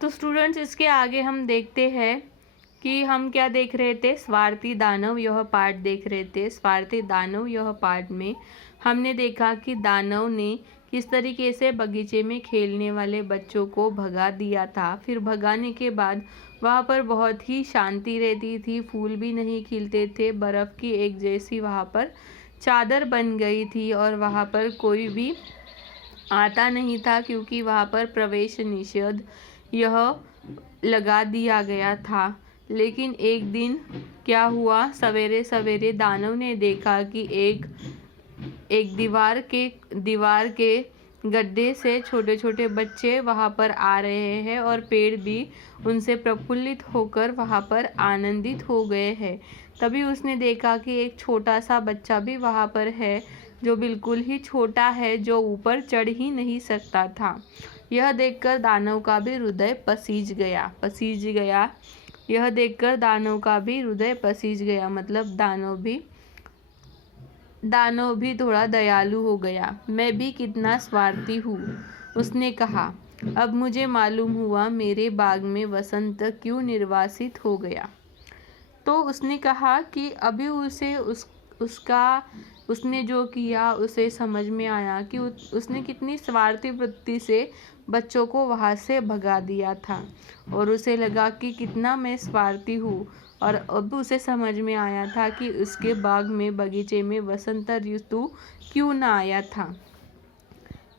तो स्टूडेंट्स, इसके आगे हम देखते हैं कि हम क्या देख रहे थे। स्वार्थी दानव यह पाठ देख रहे थे। स्वार्थी दानव यह पाठ में हमने देखा कि दानव ने किस तरीके से बगीचे में खेलने वाले बच्चों को भगा दिया था। फिर भगाने के बाद वहाँ पर बहुत ही शांति रहती थी, फूल भी नहीं खिलते थे, बर्फ़ की एक जैसी वहाँ पर चादर बन गई थी और वहाँ पर कोई भी आता नहीं था, क्योंकि वहाँ पर प्रवेश निषेध यह लगा दिया गया था। लेकिन एक दिन क्या हुआ, सवेरे सवेरे दानव ने देखा कि एक दीवार के गड्ढे से छोटे छोटे बच्चे वहाँ पर आ रहे हैं और पेड़ भी उनसे प्रफुल्लित होकर वहाँ पर आनंदित हो गए हैं। तभी उसने देखा कि एक छोटा सा बच्चा भी वहाँ पर है, जो बिल्कुल ही छोटा है, जो ऊपर चढ़ ही नहीं सकता था। यह देखकर दानव का भी हृदय पसीज गया। यह देखकर दानव का भी हृदय पसीज गया, मतलब दानव भी थोड़ा दयालु हो गया। मैं भी कितना स्वार्थी हूँ, उसने कहा। अब मुझे मालूम हुआ मेरे बाग में वसंत क्यों निर्वासित हो गया। तो उसने कहा कि अभी उसने जो किया उसे समझ में आया कि उसने कितनी स्वार्थी वृत्ति से बच्चों को वहाँ से भगा दिया था, और उसे लगा कि कितना मैं स्वार्थी हूँ। और अब उसे समझ में आया था कि उसके बाग में, बगीचे में वसंत ऋतु क्यों ना आया था।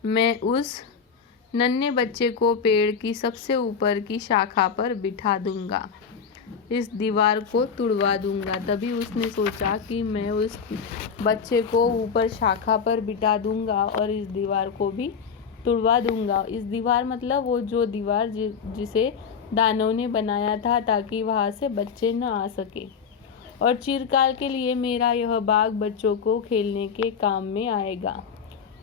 मैं उस नन्हे बच्चे को पेड़ की सबसे ऊपर की शाखा पर बिठा दूंगा, इस दीवार को तुड़वा दूंगा। तभी उसने सोचा कि मैं उस बच्चे को ऊपर शाखा पर बिठा दूंगा और इस दीवार को भी तुड़वा दूंगा। इस दीवार मतलब वो जो दीवार जिसे दानव ने बनाया था, ताकि वहाँ से बच्चे न आ सके, और चिरकाल के लिए मेरा यह बाग बच्चों को खेलने के काम में आएगा।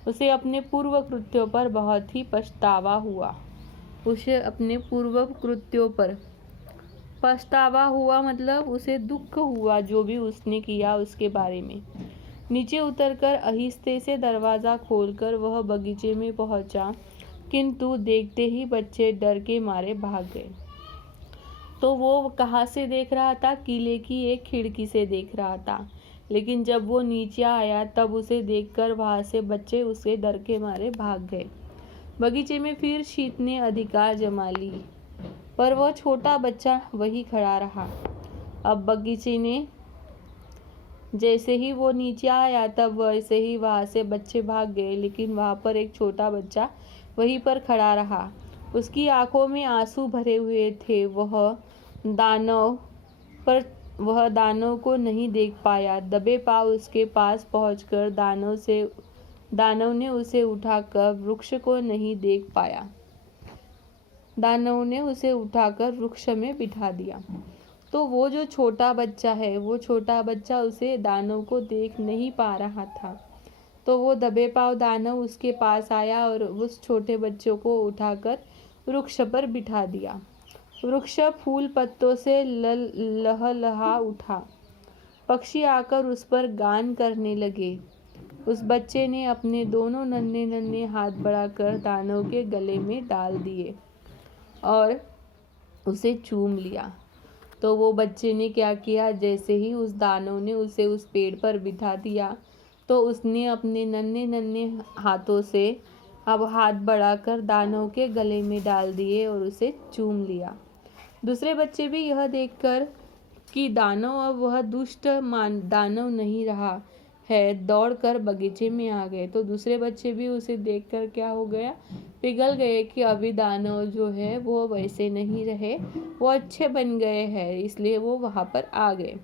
उसे अपने पूर्व कृत्यों पर बहुत ही पछतावा हुआ। मतलब उसे दुख हुआ जो भी उसने किया उसके बारे में। नीचे उतरकर आहिस्ते से दरवाज़ा खोलकर वह बगीचे में पहुंचा, किंतु देखते ही बच्चे डर के मारे भाग गए। तो वो कहाँ से देख रहा था? किले की एक खिड़की से देख रहा था। लेकिन जब वो नीचे आया तब उसे देखकर वहाँ से बच्चे उसे डर के मारे भाग गए। बगीचे में फिर शीत ने अधिकार जमा ली, पर वह छोटा बच्चा वही खड़ा रहा। अब बगीचे ने जैसे ही वो नीचे आया तब वैसे ही वहाँ से बच्चे भाग गए, लेकिन वहाँ पर एक छोटा बच्चा वहीं पर खड़ा रहा। उसकी आंखों में आंसू भरे हुए थे। वह दानव को नहीं देख पाया। दबे पांव उसके पास पहुंचकर दानव ने उसे उठाकर वृक्ष में बिठा दिया। तो वो जो छोटा बच्चा है, वो छोटा बच्चा उसे दानव को देख नहीं पा रहा था। तो वो दबे पांव दानव उसके पास आया और उस छोटे बच्चे को उठाकर वृक्ष पर बिठा दिया। वृक्ष फूल पत्तों से लहलहा उठा। पक्षी आकर उस पर गान करने लगे। उस बच्चे ने अपने दोनों नन्हे नन्हे हाथ बढ़ाकर दानव के गले में डाल दिए और उसे चूम लिया। तो वो बच्चे ने क्या किया, जैसे ही उस दानव ने उसे उस पेड़ पर बिठा दिया, तो उसने अपने नन्हे नन्हे हाथों से अब हाथ बढ़ाकर दानव के गले में डाल दिए और उसे चूम लिया। दूसरे बच्चे भी यह देखकर कि दानव अब वह दुष्ट दानव नहीं रहा है, दौड़कर बगीचे में आ गए। तो दूसरे बच्चे भी उसे देखकर क्या हो गया, पिघल गए कि अभी दानव जो है वो वैसे नहीं रहे, वो अच्छे बन गए हैं, इसलिए वो वहाँ पर आ गए।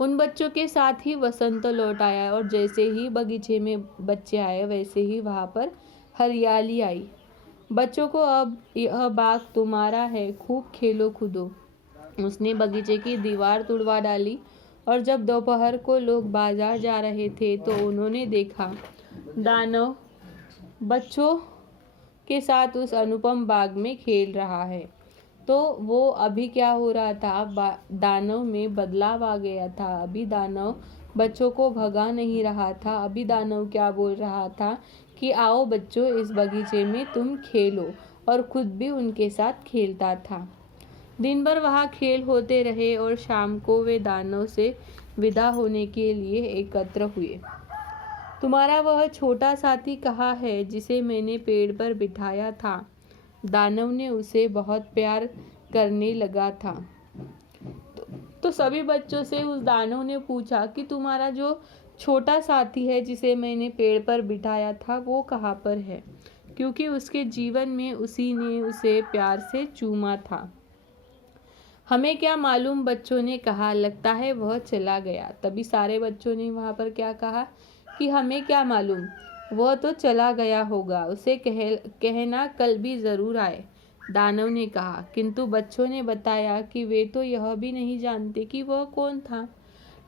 उन बच्चों के साथ ही वसंत लौट आया, और जैसे ही बगीचे में बच्चे आए वैसे ही वहाँ पर हरियाली आई। बच्चों को अब यह बाग तुम्हारा है, खूब खेलो कूदो। उसने बगीचे की दीवार तुड़वा डाली, और जब दोपहर को लोग बाजार जा रहे थे तो उन्होंने देखा दानव बच्चों के साथ उस अनुपम बाग में खेल रहा है। तो वो अभी क्या हो रहा था, दानव में बदलाव आ गया था। अभी दानव बच्चों को भगा नहीं रहा था। अभी दानव क्या बोल रहा था कि आओ बच्चों, इस बगीचे में तुम खेलो। और खुद भी उनके साथ खेलता था। दिन भर वहाँ खेल होते रहे और शाम को वे दानव से विदा होने के लिए एकत्र हुए। तुम्हारा वह छोटा साथी कहाँ है जिसे मैंने पेड़ पर बिठाया था? दानव ने उसे बहुत प्यार करने लगा था। तो सभी बच्चों से उस दानव ने पूछा कि तुम्हारा जो छोटा साथी है जिसे मैंने पेड़ पर बिठाया था वो कहाँ पर है, क्योंकि उसके जीवन में उसी ने उसे प्यार से चूमा था। हमें क्या मालूम, बच्चों ने कहा, लगता है वह चला गया। तभी सारे बच्चों ने वहाँ पर क्या कहा कि हमें क्या मालूम, वह तो चला गया होगा, उसे कहना कल भी ज़रूर आए, दानव ने कहा। किंतु बच्चों ने बताया कि वे तो यह भी नहीं जानते कि वह कौन था।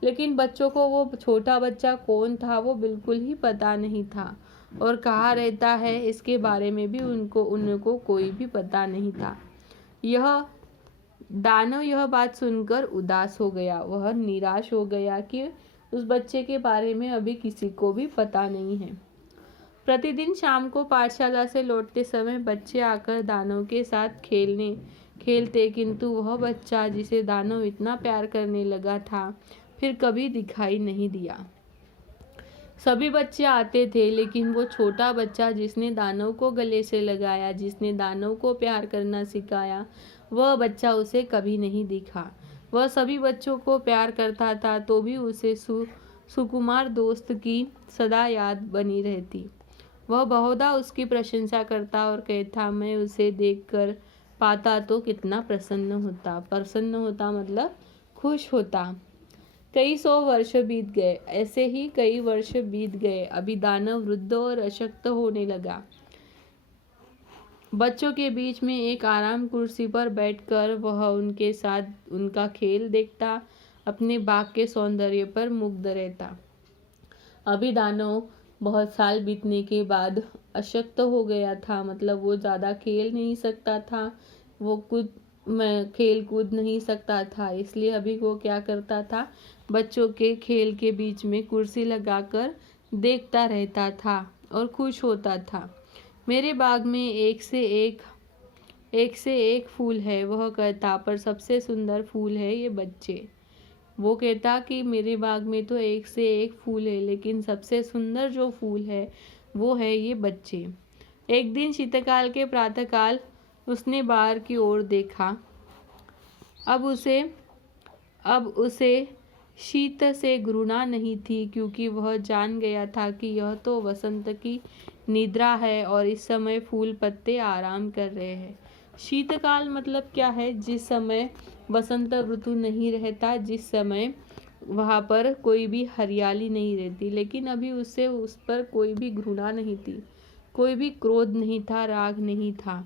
लेकिन बच्चों को वो छोटा बच्चा कौन था वो बिल्कुल ही पता नहीं था, और कहाँ रहता है इसके बारे में भी उनको कोई भी पता नहीं था। दानव यह बात सुनकर उदास हो गया। वह निराश हो गया कि उस बच्चे के बारे में अभी किसी को भी पता नहीं है। प्रतिदिन शाम को पाठशाला से लौटते समय बच्चे आकर दानव के साथ खेलते, किंतु वह बच्चा जिसे दानव इतना प्यार करने लगा था फिर कभी दिखाई नहीं दिया। सभी बच्चे आते थे, लेकिन वो छोटा बच्चा जिसने दानव को गले से लगाया, जिसने दानव को प्यार करना सिखाया, वह बच्चा उसे कभी नहीं दिखा। वह सभी बच्चों को प्यार करता था, तो भी उसे सुकुमार दोस्त की सदा याद बनी रहती। वह बहुधा उसकी प्रशंसा करता और कहता, मैं उसे देखकर पाता तो कितना प्रसन्न होता मतलब खुश होता। कई 100 वर्ष बीत गए। ऐसे ही कई वर्ष बीत गए। अभी दानव वृद्ध और अशक्त होने लगा। बच्चों के बीच में एक आराम कुर्सी पर बैठकर वह उनके साथ उनका खेल देखता, अपने बाग के सौंदर्य पर मुग्ध रहता। अभी दानव बहुत साल बीतने के बाद अशक्त हो गया था, मतलब वो ज़्यादा खेल नहीं सकता था, वो खेल कूद नहीं सकता था। इसलिए अभी वो क्या करता था, बच्चों के खेल के बीच में कुर्सी लगाकर देखता रहता था और खुश होता था। मेरे बाग में एक से एक फूल है, वह कहता, पर सबसे सुंदर फूल है ये बच्चे। वो कहता कि मेरे बाग में तो एक से एक फूल है, लेकिन सबसे सुंदर जो फूल है वो है ये बच्चे। एक दिन शीतकाल के प्रातःकाल उसने बाहर की ओर देखा। अब उसे शीत से घृणा नहीं थी, क्योंकि वह जान गया था कि यह तो वसंत की निद्रा है और इस समय फूल पत्ते आराम कर रहे हैं। शीतकाल मतलब क्या है, जिस समय वसंत ऋतु नहीं रहता, जिस समय वहाँ पर कोई भी हरियाली नहीं रहती। लेकिन अभी उसे उस पर कोई भी घृणा नहीं थी, कोई भी क्रोध नहीं था, राग नहीं था।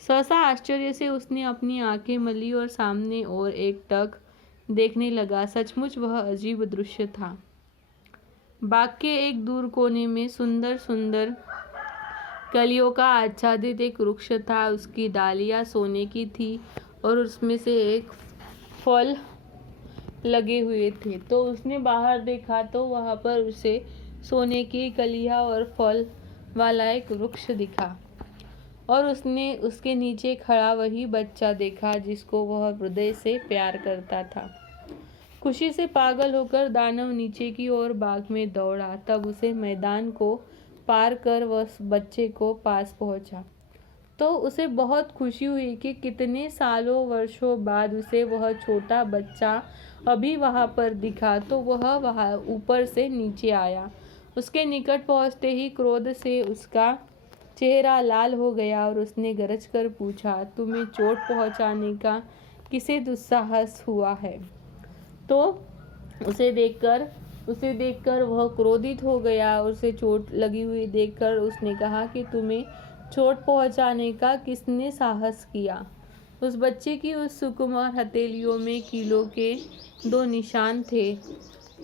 सहसा आश्चर्य से उसने अपनी आंखें मली और सामने और एक टक देखने लगा। सचमुच वह अजीब दृश्य था। बाग के एक दूर कोने में सुंदर सुंदर कलियों का आच्छादित एक वृक्ष था। उसकी डालियां सोने की थी और उसमें से एक फल लगे हुए थे। तो उसने बाहर देखा तो वहां पर उसे सोने की कलियां और फल वाला एक वृक्ष दिखा, और उसने उसके नीचे खड़ा वही बच्चा देखा जिसको वह हृदय से प्यार करता था। खुशी से पागल होकर दानव नीचे की ओर बाग में दौड़ा। तब उसे मैदान को पार कर वह बच्चे को पास पहुंचा, तो उसे बहुत खुशी हुई कि कितने सालों वर्षों बाद उसे वह छोटा बच्चा अभी वहां पर दिखा। तो वह वहां ऊपर से नीचे आया। उसके निकट पहुंचते ही क्रोध से उसका चेहरा लाल हो गया और उसने गरज कर पूछा, तुम्हें चोट पहुंचाने का किसे दुस्साहस हुआ है? तो उसे देखकर वह क्रोधित हो गया और उसे चोट लगी हुई देखकर उसने कहा कि तुम्हें चोट पहुंचाने का किसने साहस किया? उस बच्चे की उस सुकुमार हथेलियों में कीलों के 2 निशान थे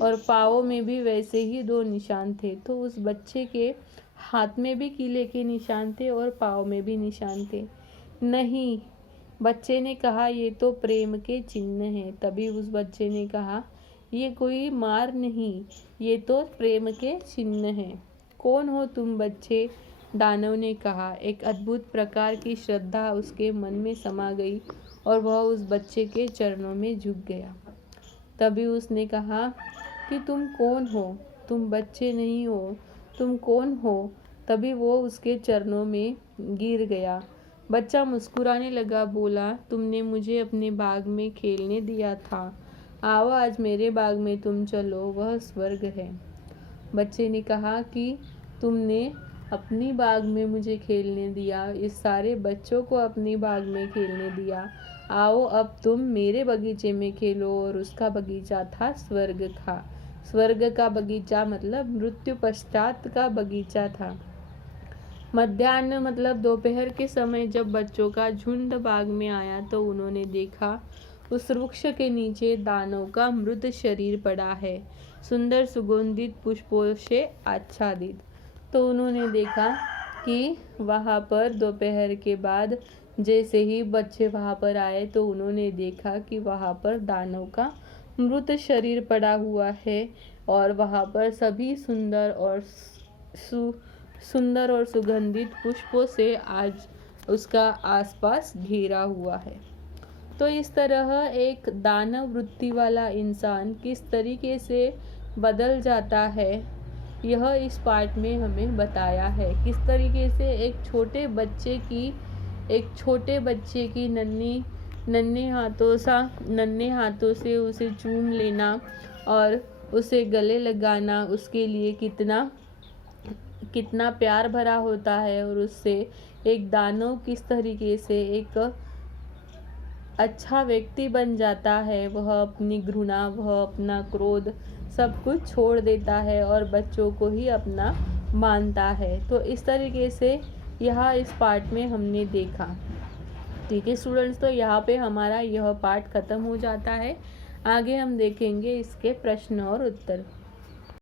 और पाँवों में भी वैसे ही 2 निशान थे। तो उस बच्चे के हाथ में भी कीले के निशान थे और पाँव में भी निशान थे। नहीं, बच्चे ने कहा, ये तो प्रेम के चिन्ह हैं। तभी उस बच्चे ने कहा, ये कोई मार नहीं, ये तो प्रेम के चिन्ह हैं। कौन हो तुम बच्चे? दानव ने कहा। एक अद्भुत प्रकार की श्रद्धा उसके मन में समा गई और वह उस बच्चे के चरणों में झुक गया। तभी उसने कहा कि तुम कौन हो? तुम बच्चे नहीं हो, तुम कौन हो? तभी वो उसके चरणों में गिर गया। बच्चा मुस्कुराने लगा, बोला, तुमने मुझे अपने बाग में खेलने दिया था। आओ आज मेरे बाग में तुम चलो, वह स्वर्ग है। बच्चे ने कहा कि तुमने अपनी बाग में मुझे खेलने दिया, इस सारे बच्चों को अपनी बाग में खेलने दिया। आओ अब तुम मेरे बगीचे में खेलो। और उसका बगीचा था स्वर्ग का। स्वर्ग का बगीचा मतलब मृत्यु पश्चात का बगीचा था। मध्याह्न मतलब दोपहर के समय जब बच्चों का झुंड बाग में आया तो उन्होंने देखा उस वृक्ष के नीचे दानव का मृत शरीर पड़ा है, सुंदर सुगंधित पुष्पों से आच्छादित। तो उन्होंने देखा कि वहाँ पर दोपहर के बाद जैसे ही बच्चे वहाँ पर आए तो उन्होंने देखा कि वहाँ पर दानव का मृत शरीर पड़ा हुआ है और वहाँ पर सभी सुंदर और सुगंधित पुष्पों से आज उसका आसपास घेरा हुआ है। तो इस तरह एक दानव वृत्ति वाला इंसान किस तरीके से बदल जाता है, यह इस पाठ में हमें बताया है। किस तरीके से एक छोटे बच्चे की नन्हे हाथों से उसे चूम लेना और उसे गले लगाना उसके लिए कितना प्यार भरा होता है, और उससे एक दानव किस तरीके से एक अच्छा व्यक्ति बन जाता है। वह अपनी घृणा, वह अपना क्रोध सब कुछ छोड़ देता है और बच्चों को ही अपना मानता है। तो इस तरीके से यहाँ इस पाठ में हमने देखा। ठीक है स्टूडेंट्स, तो यहाँ पे हमारा यह पाठ खत्म हो जाता है। आगे हम देखेंगे इसके प्रश्न और उत्तर।